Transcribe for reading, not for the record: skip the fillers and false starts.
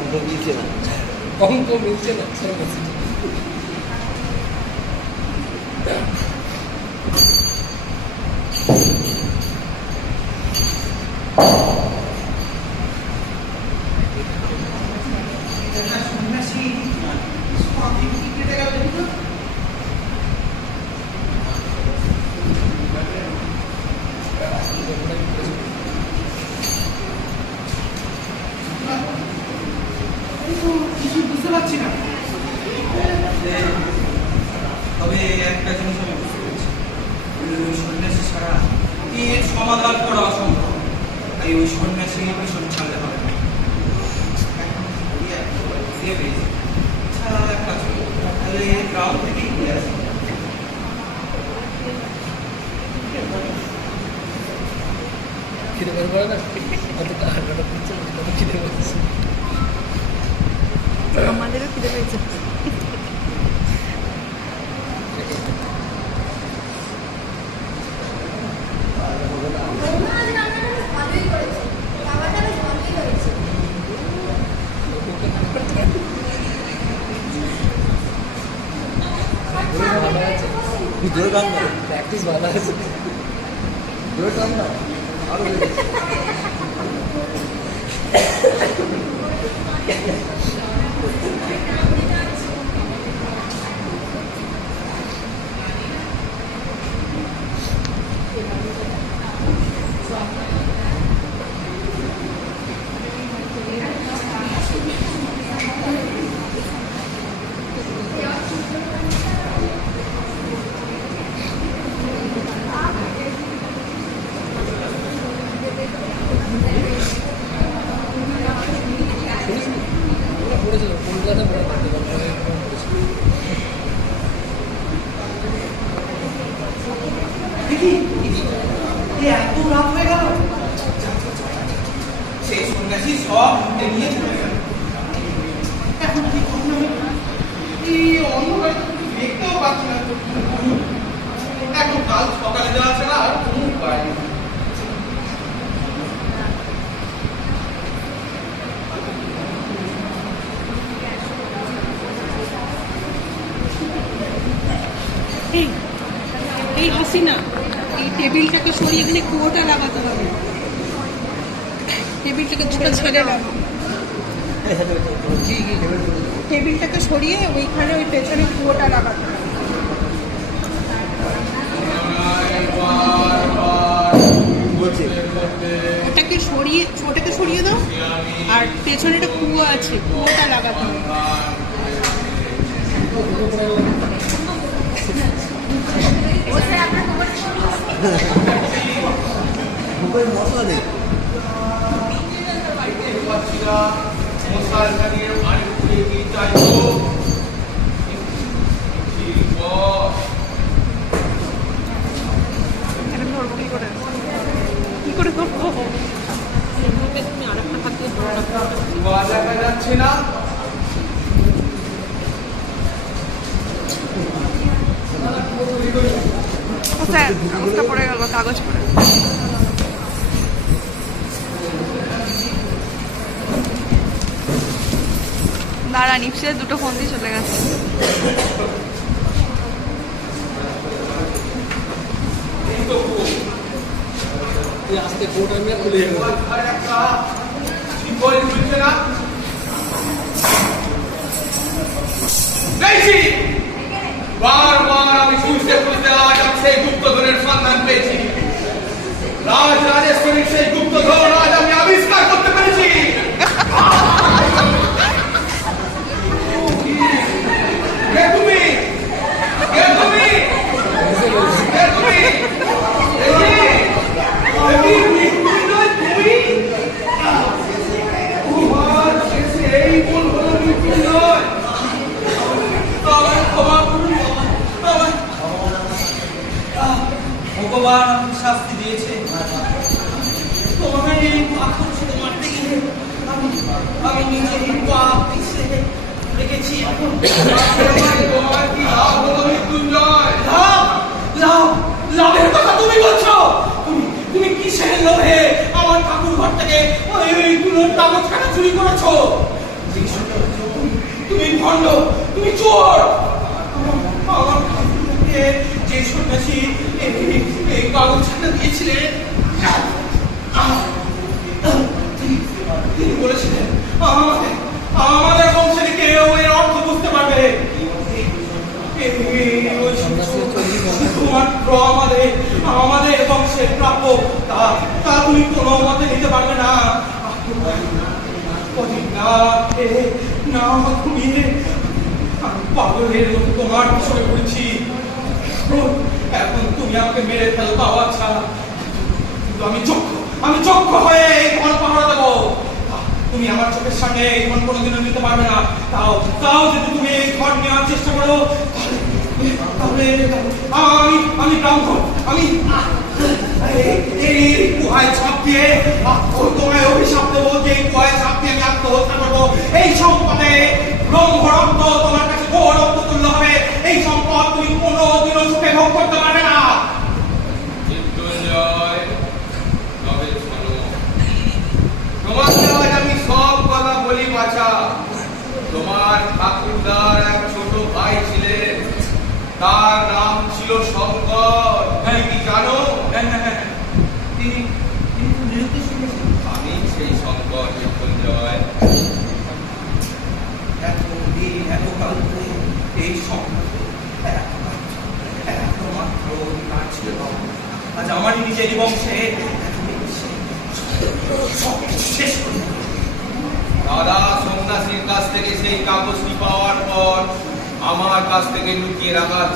অঙ্ক মিলছে না, অঙ্ক মিলছে না। বুঝতে পারছি না, তবে একটা জিনিস আমি বুঝতে পেরেছি, ওই সন্ন্যাসী ছাড়া এর সমাধান করা অসম্ভব। তাই ওই সন্ন্যাসী ভীষণ ছাড়লে হবে না। এক কাজ করি, তাহলে গ্রাম থেকেই ঘুরে আসি। খিদে করে না, অতটা হাঁটাটা করছে না, খিদে করছে। আমাদেরও খিদে পেয়েছে। জোর গান না, প্র্যাকটিস ভালো আছে। জোর গান না আরো পড়েছিল কলকাতা পড়ে থাকতে পারবে। এত রাত হয়ে গেল, সেই সন্ন্যাসী সব লুটে নিয়ে চলে গেল। এখন কি করবো? এই অন্ধকারে দেখতেও পাচ্ছি না। এখন কাল সকালে যাওয়া ছাড়া আর কোনো উপায় নেই। এই হাসিনা, এই টেবিলটাকে সরিয়ে এখানে কুয়োটা লাগাতে হবে। টেবিলটাকে ছোট ছেড়ে লাগাবো, টেবিলটাকে সরিয়ে ওইখানে ওই পেছনে কুয়োটা লাগাতে হবে। ওটাকে সরিয়ে দাও, আর পেছনে একটা কুয়ো আছে, কুয়োটা লাগাতে হবে। মশলা নেই। কি করে ধরবো? তুমি আরেকটা হাত দিয়ে ধরো না। দেখা যাচ্ছে না। কাগজটা পড়ে গেল, কাগজ পড়ে। দাঁড়া, নিপসে দুটো ফোন দিয়ে চলে গেছে। আজকে কোটা নিয়ে খুলে বারবার আমি খুঁজতে খুঁজতে আজ আমি সেই গুপ্তধনের সন্ধান পেয়েছি। রাজরাজেশ্বরীর সেই গুপ্তধন আজ আমি আবিষ্কার করতে পেরেছি। কে তুমি? কে তুমি? কে তুমি? এই বল হলো মৃত্যুঞ্জয়। ভগবান আমাকে শাস্তি দিয়েছে। তোমাকে এই পাথর ছেড়ে মারতে গিয়ে আমি নিজেই পাপ পিছে রেখেছি। তোমার কি লাভ হলো মৃত্যুঞ্জয়? লাভ লাভ লাভের কথা তুমি বলছো? তুমি কিসের লোভে আমার ঠাকুর ঘর থেকে ওই কুলোর কাগজ কাটা চুরি করেছো? তুমি ভণ্ড, তুমি চোর। আমার কাছে যে সন্ন্যাসী এই কাগজটা দিয়েছিলেন, তিনি বলেছিলেন আমাদের বংশের কেউ এর অর্থ বুঝতে পারবে। শুধুমাত্র আমাদের বংশের প্রাপ্য, তা তুমি কোনো মতে নিতে পারবে না। কদিন না ঘুমিয়ে আমি পাগলের মতো তোমার পিছনে পড়েছি। এখন তুমি আমাকে মেরে ফেলো তাও আচ্ছা, কিন্তু আমি চক্ষ হয়ে এই ঘর পাহারা দেবো। তুমি আমার চোখের সামনে এই ঘর কোনোদিনও নিতে পারবে না। তাও যদি তুমি এই ঘর নেওয়ার চেষ্টা করো, তাহলে আমি ব্রাহ্মণ, আমি এই গুহায় ছাপ দিয়ে তোমায় অভিশাপ দেবো যে এই গুহায় ছাপ দিয়ে আমি আত্মহত্যা করবো। এই সম্পদে ব্রহ্মরত্ন তোমার কাছে গৌরত্ব তুল্য হবে। এই সম্পদ তুমি কোনোদিনও সুখে ভোগ করতে পারবে না। তোমাকে আজ আমি সব কথা বলি বাছা। তোমার ঠাকুরদার এক ছোট ভাই ছিলেন, তার নাম ছিল শঙ্কর। তুমি কি জানো? আমি সেই শঙ্কর মৃত্যুঞ্জয়। এতকাল ধরে এই সম্পদ একমাত্র অধিকার ছিল। আজ আমারই নিজেরই বংশে সবকিছু শেষ করে দিল। দাদা সন্ন্যাসীর কাছ থেকে সেই কাগজটি পাওয়ার পর আমার কাছ থেকে লুকিয়ে রাখার